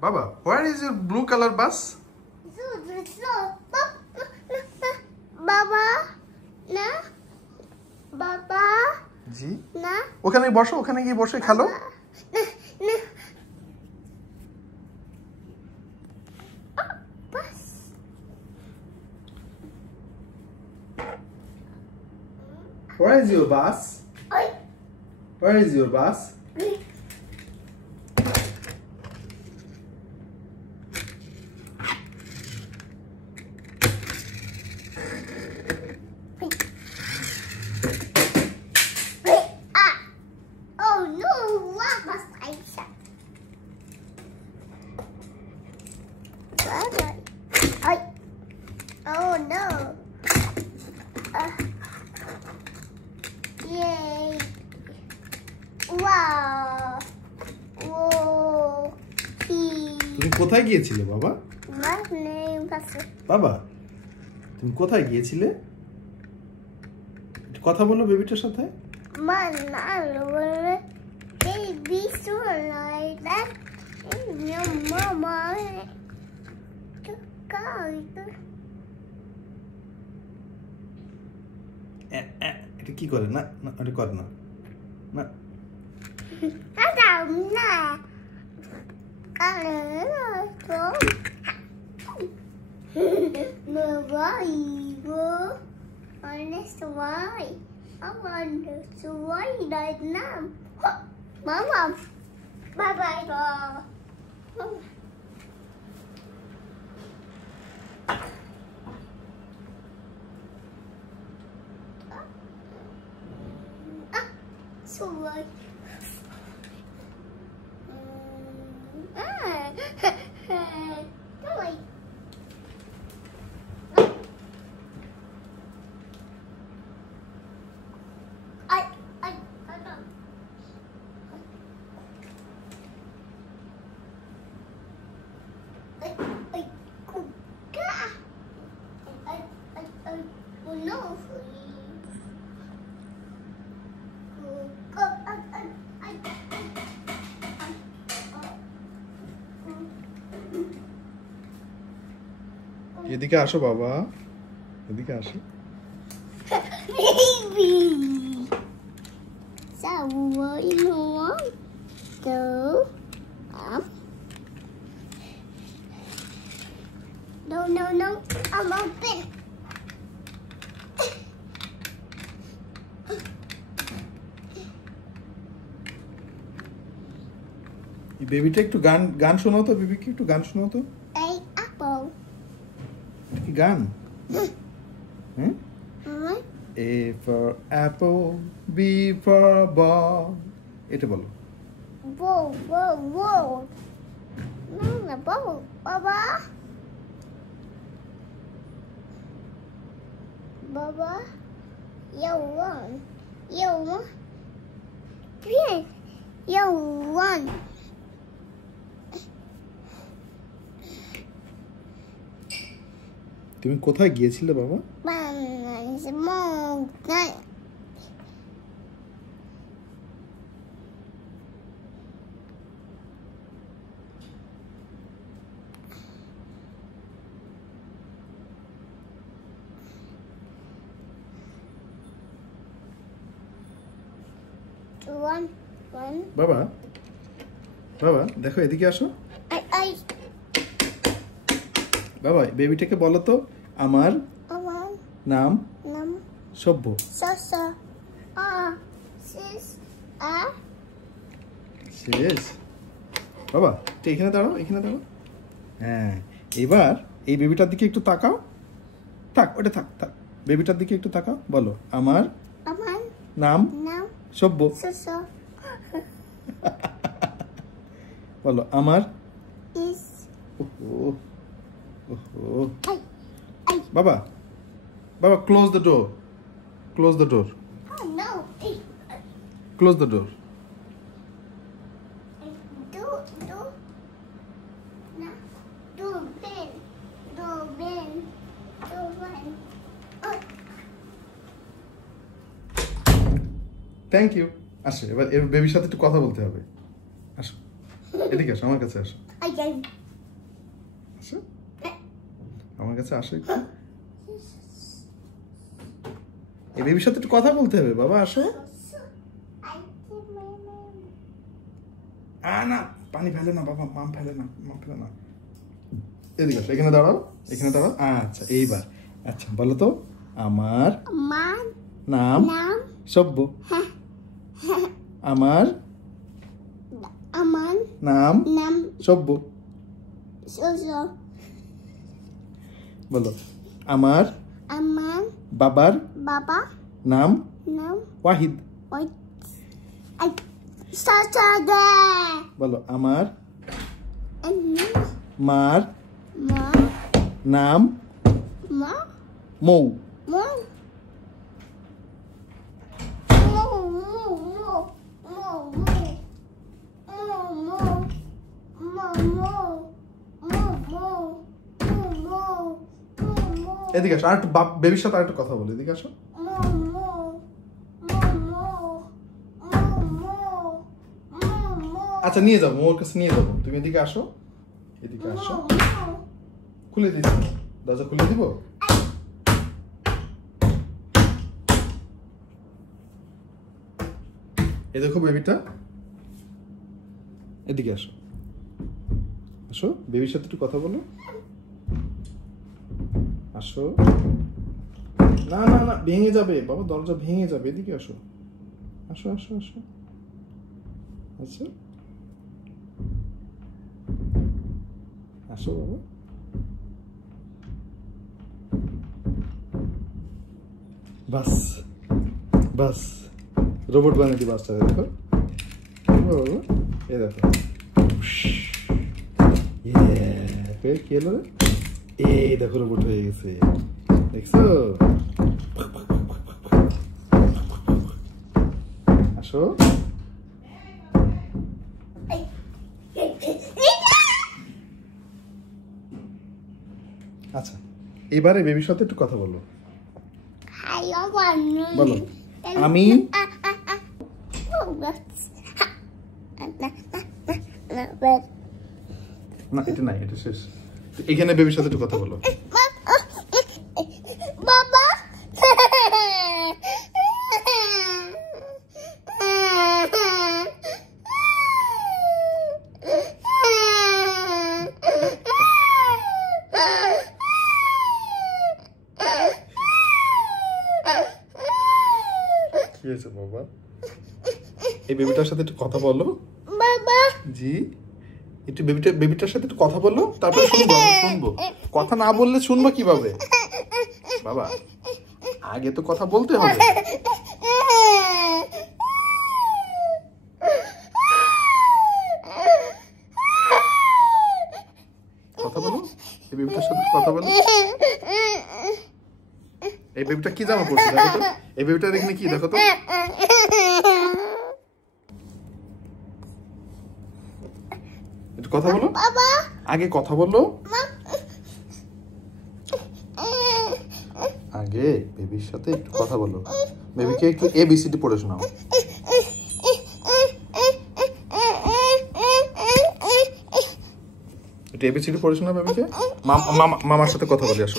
Baba, where is your blue color bus? Baba, na, Baba. জি না ওখানে বসো ওখানে গিয়ে বসে খেলো না Where is your bus? Where is your bus? Oh no, what was I said? Oh no. Yay. Wow. Whoa. তুমি কোথায় গিয়েছিলে বাবা? বাবা তুমি কোথায় গিয়েছিলে? কথা বলো বেবিটার সাথে। এটা কি করে না না এটা করে না না Why? I wonder why right now. Mama, bye bye. So like. এদিকে আসো বাবা এদিকে আসো Baby. So what you want to up? No, I'm open. এই বেবিটা একটু গান গান শোনাও তো বেবিকে একটু গান শোনাও তো A apple. কি গান হুম Huh? A for apple B for ball এটা বলো Whoa. No, bowl. Baba. You won. Yes. You won. তুমি কোথায় গিয়েছিলে বাবা One. বাবা দেখো এদিকে আসো I. বাবা বেবিটাকে বলো তো আমার নাম সভ্য Sasa. Sis. শেষ বাবা তো এখানে দাঁড়াও হ্যাঁ এবার এই বেবিটার দিকে একটু তাকাও থাক ওটা থাক বেবিটার দিকে একটু তাকাও বলো আমার নাম সভ্য Sasa. বলো আমার Is. ওহো বাবা close the door Oh no. Close the door Do. No. Do Ben. Thank you আসো এবার এর বেবির সাথে একটু কথা বলতে হবে আসো এদিকে আসো, আমার কাছে আসো। আই আসো, আমার কাছে আসো একটু। এই বেবির সাথে একটু কথা বলতে হবে বাবা, আসো। না পানি ফেলে না বাবা, মাম ফেলে না, মাম ফেলে না। এদিকে আসো, এখানে দাঁড়াও, এখানে দাঁড়াও। আচ্ছা এইবার, আচ্ছা বলো তো, আমার মান নাম নাম সব্য। আমার আমার নাম নাম সব্য। সুজো বলো, আমার আমার বাবার বাবা নাম নাম ওয়াহিদ। ওই আই সাসাদে বলো, আমার এনি মার মা নাম মা মৌ। মো এদিকে আসো, আর একটু বেবির সাথে আর একটু কথা বলো, এদিকে আসো। আচ্ছা নিয়ে যাবো, ওর কাছে নিয়ে যাবো, তুমি এদিকে আসো, এদিকে আসো। খুলে দিচ্ছি, দরজা খুলে দিব। এ দেখো বেবিটা, এদিকে আসো, আসো বেবির সাথে একটু কথা বলো, আসো। না না না, ভেঙে যাবে বাবা, দরজা ভেঙে যাবে, এদিকে আসো, আসো আসো আসো। আচ্ছা আসো বাবা। বাস বাস, রোবট বানিয়ে দি বাচ্চা, দেখো বাবা, এ দেখো। কি হলো রে? এই দেখো রোবট হয়ে গেছে, দেখছো? আসো। আচ্ছা এবারে বেবির সাথে একটু কথা বলো, বলো আমি না, এটা নাই, এটা শেষ। এখানে বেবির সাথে একটু কথা বলো। বাবা কি হয়েছে বাবা? এই বেবিটার সাথে একটু কথা বলো। বাবা জি, একটু বেবিটার সাথে একটু কথা বলো, তারপর শুনবো, শুনবো। কথা না বললে শুনবো কিভাবে বাবা? আগে তো কথা বলতে হবে। কথা বলো, এই বেবিটার সাথে কথা বলো। এই বেবিটা কি জামা পড়ছে দেখো তো, এই বেবিটার এখানে কি দেখো তো। একটু কথা বলো, বাবা আগে কথা বলো। আগে বেবির সাথে একটু কথা বলো, বেবিকে একটু ABCD পড়ে শোনাও। একটু ABCD পড়ে শোনাও বেবিকে। মামার সাথে কথা বলে আসো।